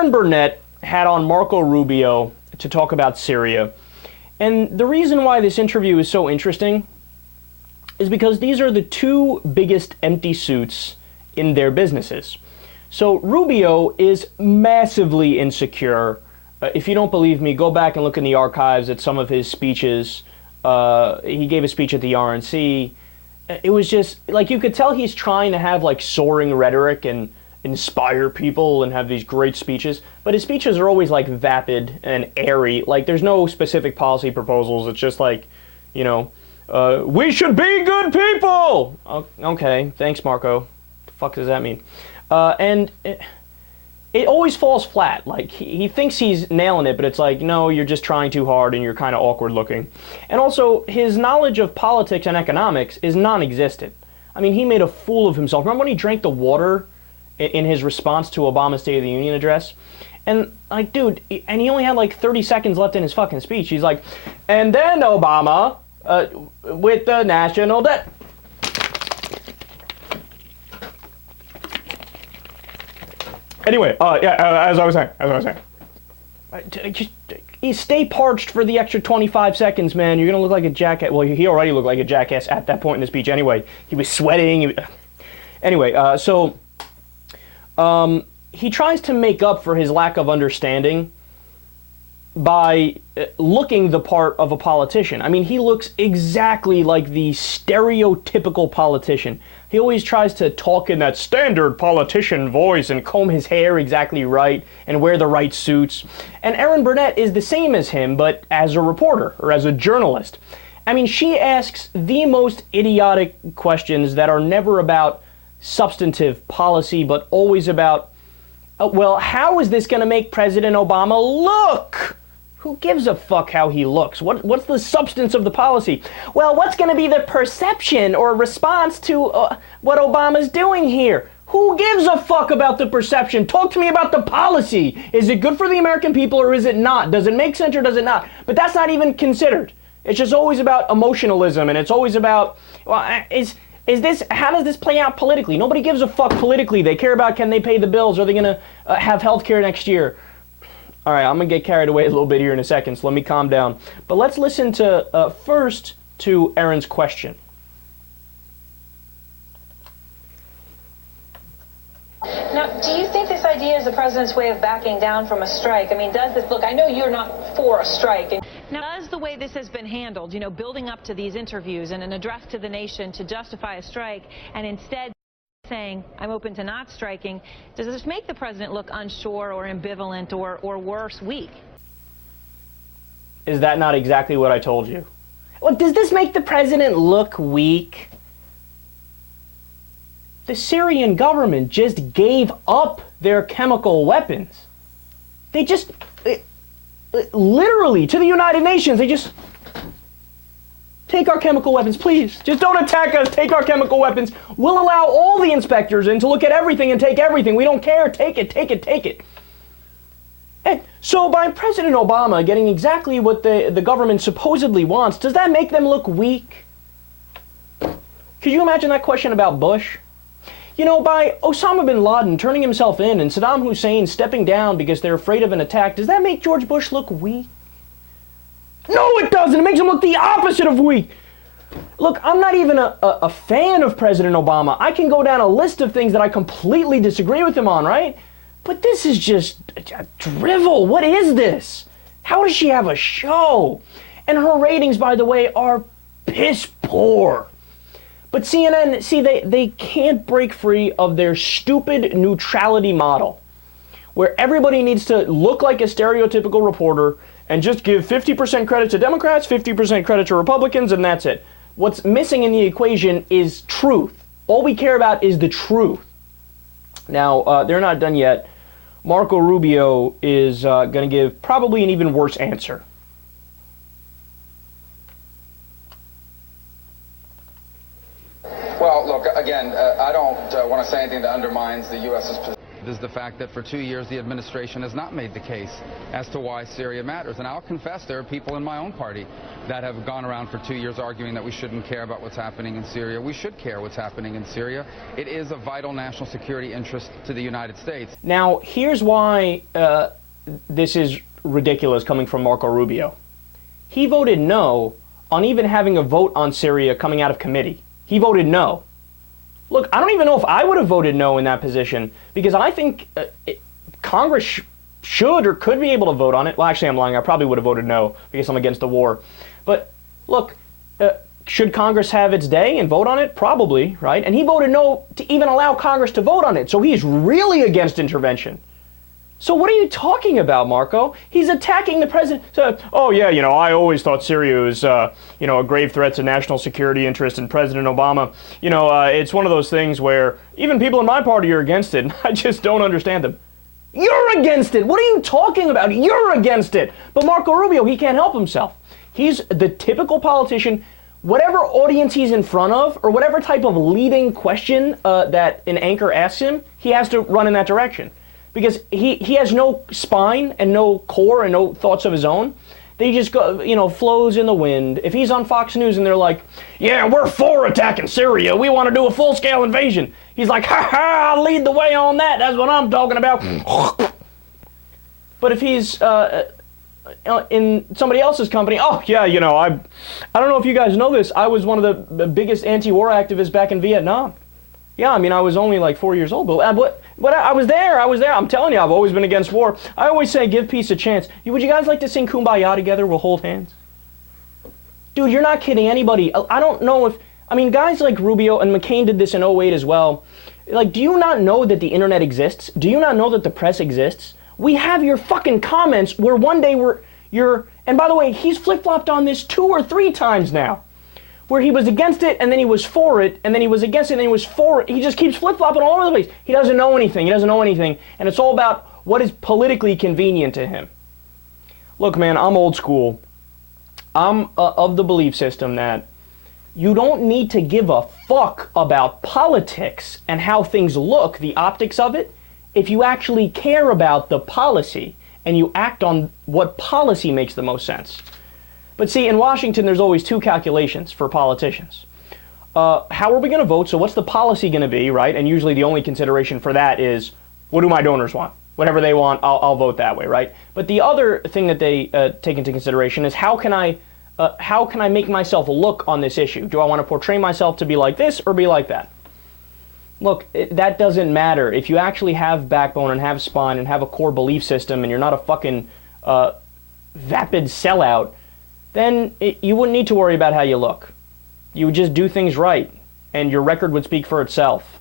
Erin Burnett had on Marco Rubio to talk about Syria. And the reason why this interview is so interesting is because these are the two biggest empty suits in their businesses. So Rubio is massively insecure. If you don't believe me, go back and look in the archives at some of his speeches. He gave a speech at the RNC. It was just, like, you could tell he's trying to have, like, soaring rhetoric and inspire people and have these great speeches, but his speeches are always, like, vapid and airy. Like, there's no specific policy proposals. It's just like, you know, we should be good people! Okay, thanks, Marco. The fuck does that mean? And it always falls flat. Like, he thinks he's nailing it, but it's like, no, you're just trying too hard and you're kind of awkward looking. And also, his knowledge of politics and economics is non-existent. I mean, he made a fool of himself. Remember when he drank the water in his response to Obama's State of the Union address? And, like, dude, and he only had like 30 seconds left in his fucking speech. He's like, and then Obama, with the national debt. Anyway, as I was saying, just stay parched for the extra 25 seconds, man. You're gonna look like a jackass. Well, he already looked like a jackass at that point in the speech anyway. He was sweating. Anyway, he tries to make up for his lack of understanding by looking the part of a politician. I mean, he looks exactly like the stereotypical politician. He always tries to talk in that standard politician voice and comb his hair exactly right and wear the right suits. And Erin Burnett is the same as him, but as a reporter or as a journalist. I mean, she asks the most idiotic questions that are never about substantive policy, but always about, well, how is this going to make President Obama look? Who gives a fuck how he looks? What's the substance of the policy? Well, what's going to be the perception or response to what Obama's doing here? Who gives a fuck about the perception? Talk to me about the policy. Is it good for the American people or is it not? Does it make sense or does it not? But that's not even considered. It's just always about emotionalism, and it's always about, well, how does this play out politically? Nobody gives a fuck politically. They care about, can they pay the bills? Are they going to have health care next year? All right, I'm going to get carried away a little bit here in a second, so let me calm down. But let's listen to, first, to Erin's question. Now, do you think this idea is the president's way of backing down from a strike? I mean, does this, look, I know you're not for a strike. Now, does the way this has been handled, you know, building up to these interviews and an address to the nation to justify a strike, and instead saying, I'm open to not striking, does this make the president look unsure or ambivalent or worse, weak? Is that not exactly what I told you? Well, does this make the president look weak? The Syrian government just gave up their chemical weapons. They just, literally, to the United Nations, they just, take our chemical weapons, please. Just don't attack us. Take our chemical weapons. We'll allow all the inspectors in to look at everything and take everything. We don't care. Take it, take it, take it. And so by President Obama getting exactly what the government supposedly wants, does that make them look weak? Could you imagine that question about Bush? You know, by Osama bin Laden turning himself in and Saddam Hussein stepping down because they're afraid of an attack, does that make George Bush look weak? No, it doesn't. It makes him look the opposite of weak. Look, I'm not even a fan of President Obama. I can go down a list of things that I completely disagree with him on, right? But this is just a drivel. What is this? How does she have a show? And her ratings, by the way, are piss poor. But CNN, see, they can't break free of their stupid neutrality model, where everybody needs to look like a stereotypical reporter and just give 50% credit to Democrats, 50% credit to Republicans, and that's it. What's missing in the equation is truth. All we care about is the truth. Now, they're not done yet. Marco Rubio is going to give probably an even worse answer. Well, look, again, I don't want to say anything that undermines the U.S.'s position. is the fact that for 2 years the administration has not made the case as to why Syria matters. And I'll confess there are people in my own party that have gone around for 2 years arguing that we shouldn't care about what's happening in Syria. We should care what's happening in Syria. It is a vital national security interest to the United States. Now, here's why this is ridiculous coming from Marco Rubio. He voted no on even having a vote on Syria coming out of committee. He voted no. Look, I don't even know if I would have voted no in that position, because I think Congress should or could be able to vote on it. Well, actually, I'm lying. I probably would have voted no because I'm against the war. But look, should Congress have its day and vote on it? Probably, right? And he voted no to even allow Congress to vote on it. So he's really against intervention. So what are you talking about, Marco? He's attacking the president. So, oh yeah, I always thought Syria was, a grave threat to national security interest, and President Obama, it's one of those things where even people in my party are against it, and I just don't understand them. You're against it. What are you talking about? You're against it. But Marco Rubio, he can't help himself. He's the typical politician. Whatever audience he's in front of, or whatever type of leading question that an anchor asks him, he has to run in that direction. Because he has no spine and no core and no thoughts of his own. They just go, flows in the wind. If he's on Fox News and they're like, yeah, we're for attacking Syria, we want to do a full-scale invasion, he's like, ha-ha, I'll lead the way on that, that's what I'm talking about. But if he's in somebody else's company, oh, yeah, I don't know if you guys know this, I was one of the biggest anti-war activists back in Vietnam. Yeah, I was only like 4 years old, but I was there. I'm telling you, I've always been against war. I always say give peace a chance. Would you guys like to sing Kumbaya together? We'll hold hands. Dude, you're not kidding anybody. I don't know if, guys like Rubio and McCain did this in '08 as well. Like, do you not know that the internet exists? Do you not know that the press exists? We have your fucking comments where one day and by the way, he's flip-flopped on this 2 or 3 times now, where he was against it, and then he was for it, and then he was against it, and then he was for it. He just keeps flip-flopping all over the place. He doesn't know anything. And it's all about what is politically convenient to him. Look, man, I'm old school. I'm of the belief system that you don't need to give a fuck about politics and how things look, the optics of it, if you actually care about the policy and you act on what policy makes the most sense. But see, in Washington, there's always 2 calculations for politicians. How are we going to vote? So what's the policy going to be, right? And usually the only consideration for that is, what do my donors want? Whatever they want, I'll vote that way, right? But the other thing that they take into consideration is how can I make myself look on this issue? Do I want to portray myself to be like this or be like that? Look, that doesn't matter. If you actually have backbone and have spine and have a core belief system and you're not a fucking vapid sellout, then you wouldn't need to worry about how you look. You would just do things right, and your record would speak for itself.